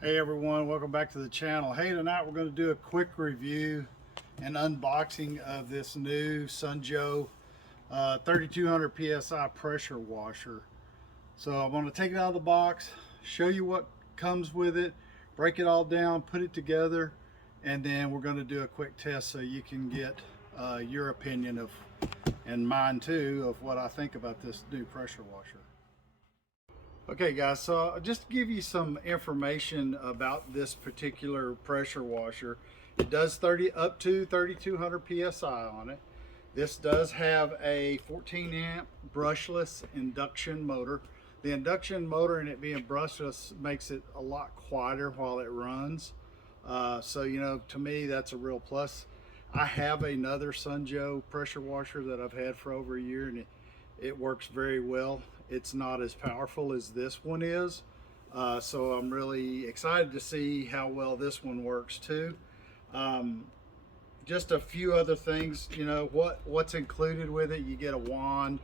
Hey everyone, welcome back to the channel. Hey, tonight we're going to do a quick review and unboxing of this new Joe 3200 PSI pressure washer. So I'm going to take it out of the box, show you what comes with it, break it all down, put it together, and then we're going to do a quick test so you can get your opinion of, and mine too, of what I think about this new pressure washer. Okay guys, so just to give you some information about this particular pressure washer. It does up to 3200 PSI on it. This does have a 14 amp brushless induction motor. The induction motor and it being brushless makes it a lot quieter while it runs. So you know, to me that's a real plus. I have another Joe pressure washer that I've had for over a year and it works very well. It's not as powerful as this one is, so I'm really excited to see how well this one works too. Just a few other things, you know, what's included with it. You get a wand,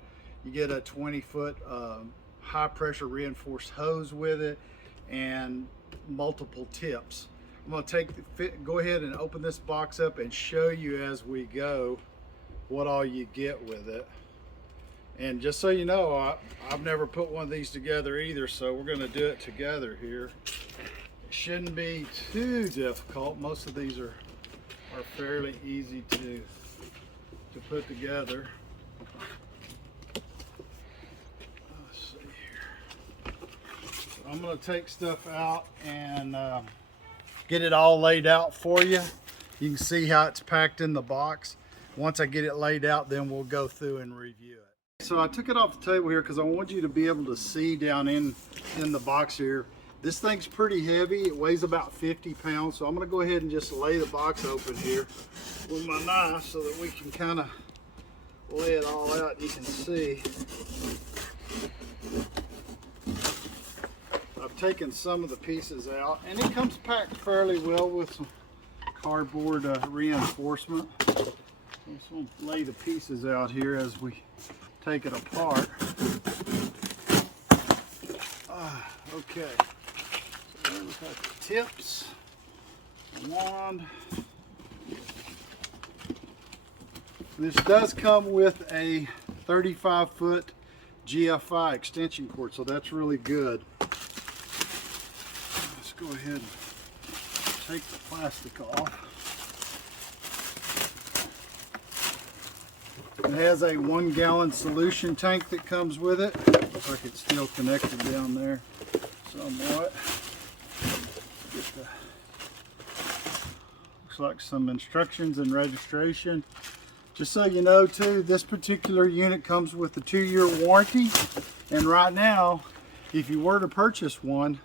you get a 20-foot high pressure reinforced hose with it, and multiple tips. I'm going to go ahead and open this box up and show you as we go what all you get with it. And just so you know, I've never put one of these together either, so we're going to do it together here. It shouldn't be too difficult. Most of these are fairly easy to put together. Let's see here. So I'm going to take stuff out and get it all laid out for you. You can see how it's packed in the box. Once I get it laid out, then we'll go through and review it. So I took it off the table here because I want you to be able to see down in the box here. This thing's pretty heavy. It weighs about 50 pounds. So I'm going to go ahead and just lay the box open here with my knife so that we can kind of lay it all out. You can see I've taken some of the pieces out, and it comes packed fairly well with some cardboard reinforcement. I'm just going to lay the pieces out here as we take it apart. Okay, so then we've got the tips, the wand. This does come with a 35-foot GFCI extension cord, so that's really good. Let's go ahead and take the plastic off. It has a 1-gallon solution tank that comes with it. Looks like it's still connected down there somewhat. Looks like some instructions and registration. Just so you know too, this particular unit comes with a 2-year warranty. And right now, if you were to purchase one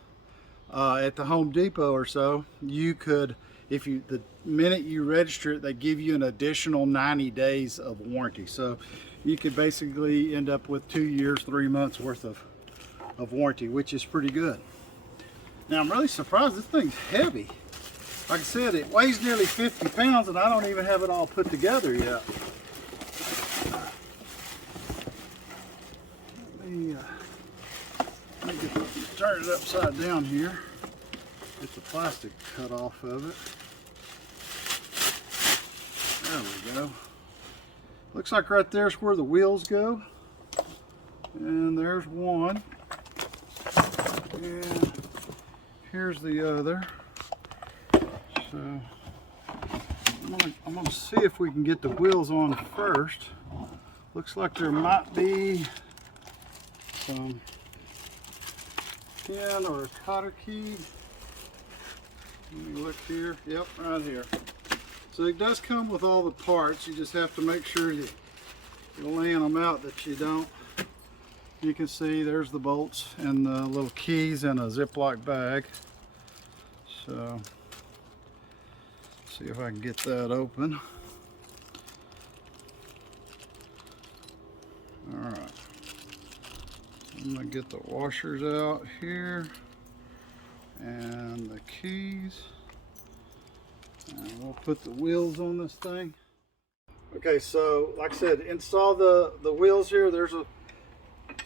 at the Home Depot or so, you could, the minute you register it, they give you an additional 90 days of warranty. So you could basically end up with 2 years, 3 months worth of warranty, which is pretty good. Now I'm really surprised, this thing's heavy. Like I said, it weighs nearly 50 pounds and I don't even have it all put together yet. Let me turn it upside down here. Get the plastic cut off of it. There we go. Looks like right there's where the wheels go. And there's one. And here's the other. So I'm gonna see if we can get the wheels on first. Looks like there might be some pin or a cotter key. Let me look here. Yep, right here. So it does come with all the parts. You just have to make sure you're laying them out that you don't. You can see there's the bolts and the little keys in a Ziploc bag. So see if I can get that open. All right. I'm gonna get the washers out here and the keys, and we'll put the wheels on this thing. Okay, so like I said, install the wheels here. It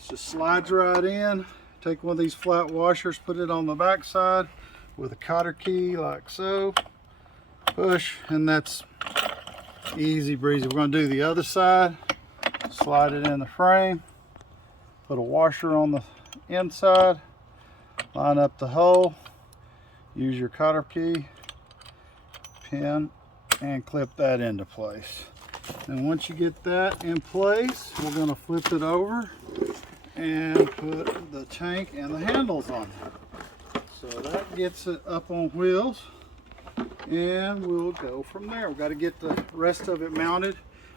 just slides right in. Take one of these flat washers, put it on the back side, with a cotter key like so. Push, and that's easy breezy. We're going to do the other side. Slide it in the frame. Put a washer on the inside. Line up the hole. Use your cotter key, pin, and clip that into place. And once you get that in place, we're going to flip it over and put the tank and the handles on it. So that gets it up on wheels, and we'll go from there. We've got to get the rest of it mounted.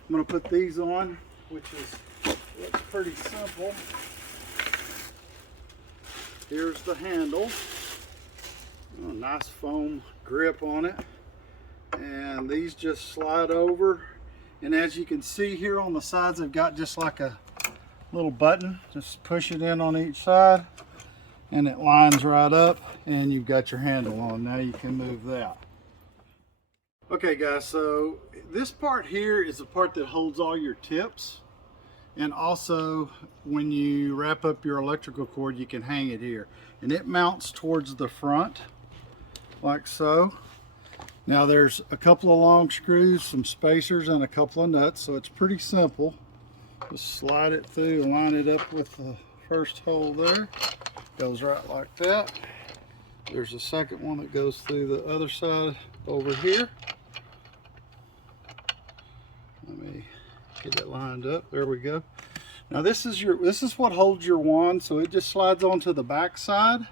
I'm going to put these on, which looks pretty simple. Here's the handle. Oh, nice foam grip on it. And these just slide over. And as you can see here on the sides, they've got just like a little button. Just push it in on each side and it lines right up, and you've got your handle on. Now you can move that. Okay guys, so this part here is the part that holds all your tips. And also when you wrap up your electrical cord, you can hang it here. And it mounts towards the front like so. Now there's a couple of long screws, some spacers, and a couple of nuts, so it's pretty simple. Just slide it through and line it up with the first hole there. Goes right like that. There's a second one that goes through the other side over here. Let me get it lined up. There we go. Now this is what holds your wand, so it just slides onto the back side.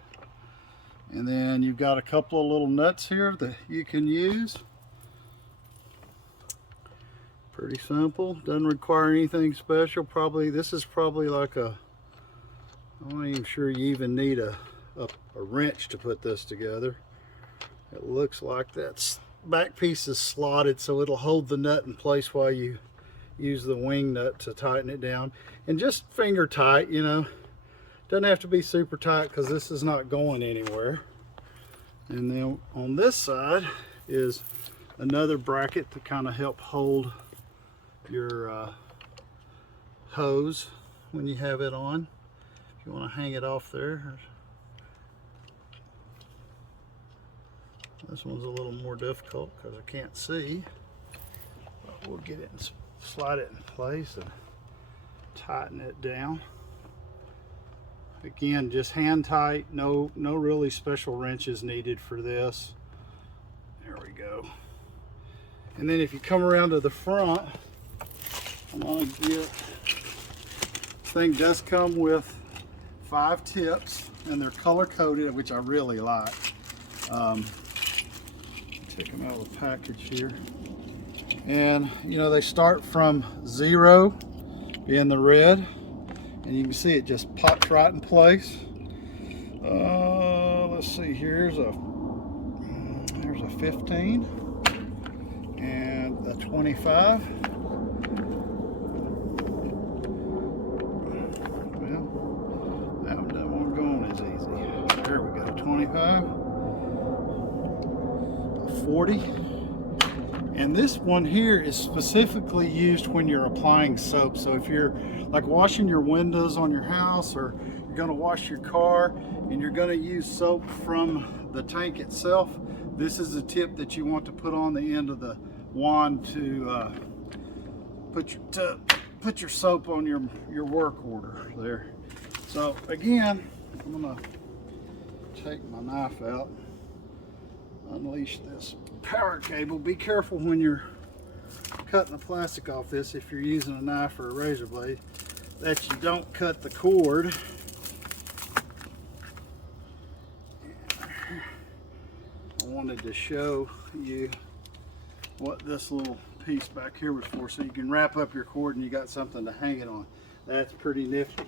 And then you've got a couple of little nuts here that you can use. Pretty simple, doesn't require anything special. This is probably like I'm not even sure you even need a wrench to put this together. It looks like that back piece is slotted, so it'll hold the nut in place while you use the wing nut to tighten it down. And just finger tight, you know. Doesn't have to be super tight because this is not going anywhere. And then on this side is another bracket to kind of help hold your hose when you have it on. If you want to hang it off there. This one's a little more difficult because I can't see. But we'll get it and slide it in place and tighten it down. Again, just hand tight, no really special wrenches needed for this. There we go. And then if you come around to the front, I'm gonna get, this thing does come with 5 tips, and they're color coded, which I really like. Check them out with the package here. And you know, they start from 0 being the red. And you can see it just pops right in place. Let's see, there's a 15 and a 25. Well, that one going is easy. There we go, 25, a 40. And this one here is specifically used when you're applying soap. So if you're like washing your windows on your house, or you're going to wash your car and you're going to use soap from the tank itself, this is a tip that you want to put on the end of the wand to put your soap on your work order there. So again, I'm going to take my knife out, unleash this power cable. Be careful when you're cutting the plastic off this, if you're using a knife or a razor blade, that you don't cut the cord. I wanted to show you what this little piece back here was for, so you can wrap up your cord and you got something to hang it on. That's pretty nifty.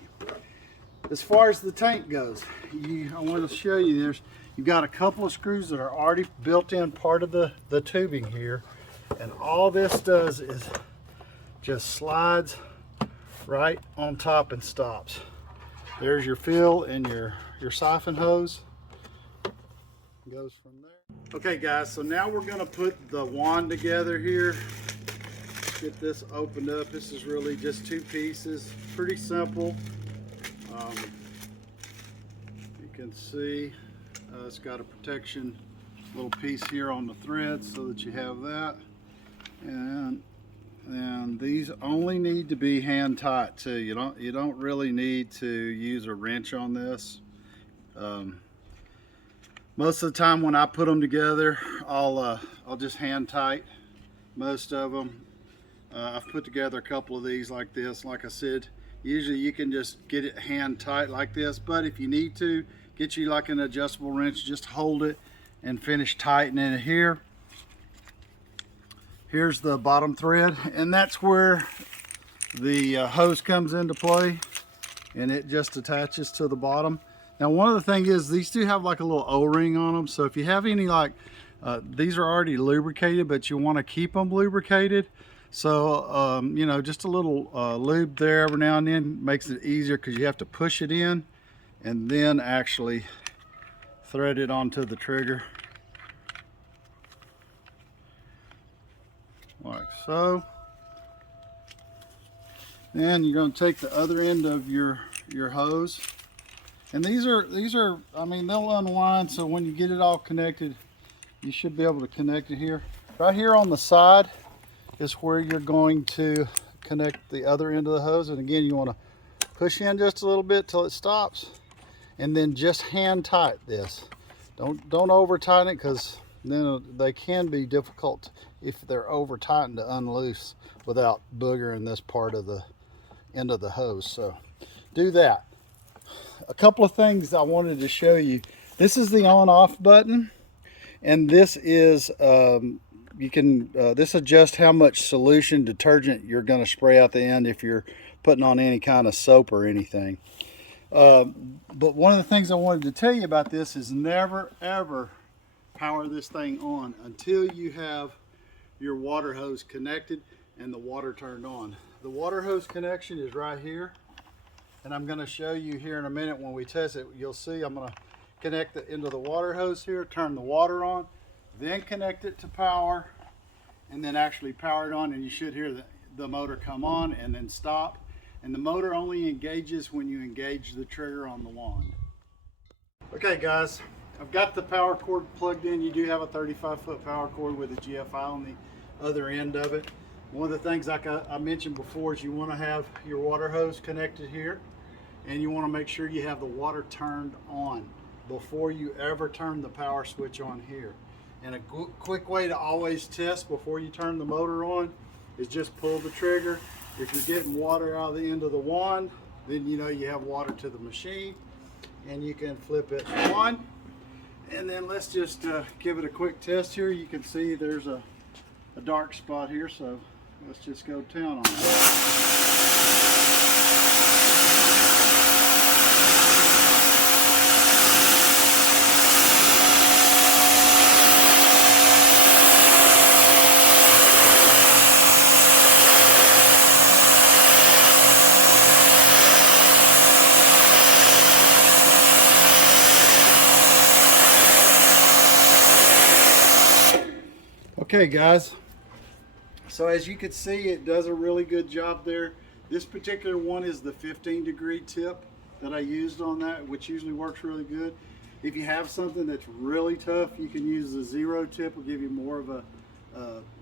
As far as the tank goes, I want to show you you've got a couple of screws that are already built in part of the tubing here, and all this does is just slides right on top and stops. There's your fill and your siphon hose. Goes from there. Okay guys, so now we're going to put the wand together here. Get this opened up. This is really just 2 pieces, pretty simple. You can see It's got a protection little piece here on the thread so that you have that. And these only need to be hand tight too. You don't really need to use a wrench on this. Most of the time when I put them together, I'll just hand tight most of them. I've put together a couple of these like this. Like I said, usually you can just get it hand tight like this, but if you need to, get you like an adjustable wrench, just hold it and finish tightening it here. Here's the bottom thread, and that's where the hose comes into play, and it just attaches to the bottom. Now, one of the things is these do have like a little O-ring on them, so if you have any like these are already lubricated but you want to keep them lubricated, so you know, just a little lube there every now and then makes it easier, because you have to push it in and then actually thread it onto the trigger like so. Then you're going to take the other end of your hose, and these are I mean, they'll unwind, so when you get it all connected you should be able to connect it here. Right here on the side is where you're going to connect the other end of the hose, and again you want to push in just a little bit till it stops, and then just hand tight this. Don't over tighten it, because then they can be difficult if they're over tightened to unloose without boogering this part of the end of the hose. So do that. A couple of things I wanted to show you. This is the on-off button, and this is this adjusts how much solution detergent you're going to spray out the end if you're putting on any kind of soap or anything. But one of the things I wanted to tell you about this is never ever power this thing on until you have your water hose connected and the water turned on. The water hose connection is right here, and I'm going to show you here in a minute when we test it. You'll see I'm going to connect it into the water hose here, turn the water on, then connect it to power, and then actually power it on, and you should hear the motor come on and then stop. And the motor only engages when you engage the trigger on the wand. Okay guys, I've got the power cord plugged in. You do have a 35-foot power cord with a GFI on the other end of it. One of the things, like I mentioned before, is you want to have your water hose connected here, and you want to make sure you have the water turned on before you ever turn the power switch on here. And a quick way to always test before you turn the motor on is just pull the trigger. If you're getting water out of the end of the wand, then you know you have water to the machine, and you can flip it on. And then let's just give it a quick test here. You can see there's a dark spot here, so let's just go to town on it. Okay guys, so as you can see, it does a really good job there. This particular one is the 15-degree tip that I used on that, which usually works really good. If you have something that's really tough, you can use the 0 tip. Will give you more of a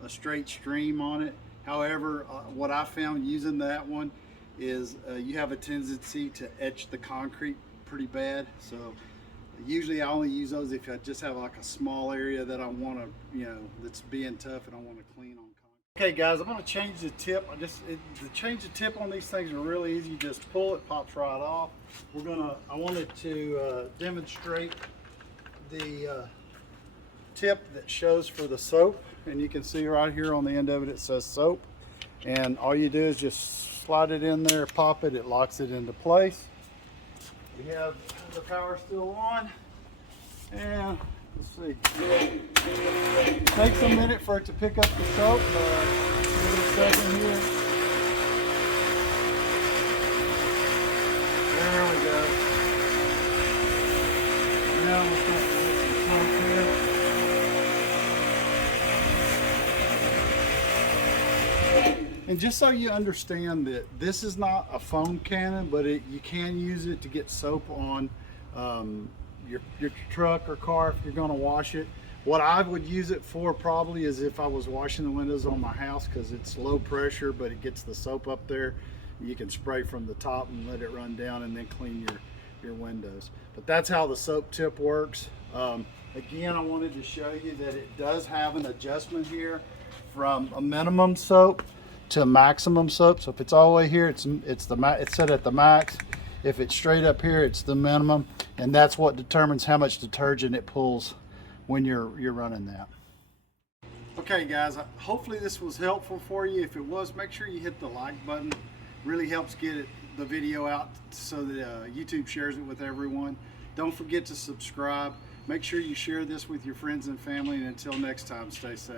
straight stream on it. However, what I found using that one is you have a tendency to etch the concrete pretty bad. So usually I only use those if I just have like a small area that I want to, you know, that's being tough and I want to clean on. Okay guys, I'm going to change the tip. To change the tip on these things are really easy. You just pull it, pops right off. I wanted to demonstrate the tip that shows for the soap, and you can see right here on the end of it, it says soap. And all you do is just slide it in there, pop it, it locks it into place. We have the power still on, and let's see. It takes a minute for it to pick up the soap. Give it a second here. There we go. Now we'll start to get some soap here. And just so you understand that this is not a foam cannon, but you can use it to get soap on your truck or car if you're going to wash it. What I would use it for probably is if I was washing the windows on my house, because it's low pressure but it gets the soap up there. You can spray from the top and let it run down and then clean your windows. But that's how the soap tip works. Again, I wanted to show you that it does have an adjustment here from a minimum soap to maximum soap. So if it's all the way here, it's set at the max. If it's straight up here, it's the minimum, and that's what determines how much detergent it pulls when you're running that. Okay guys, hopefully this was helpful for you. If it was, make sure you hit the like button. Really helps get the video out so that YouTube shares it with everyone. Don't forget to subscribe. Make sure you share this with your friends and family, and until next time, stay safe.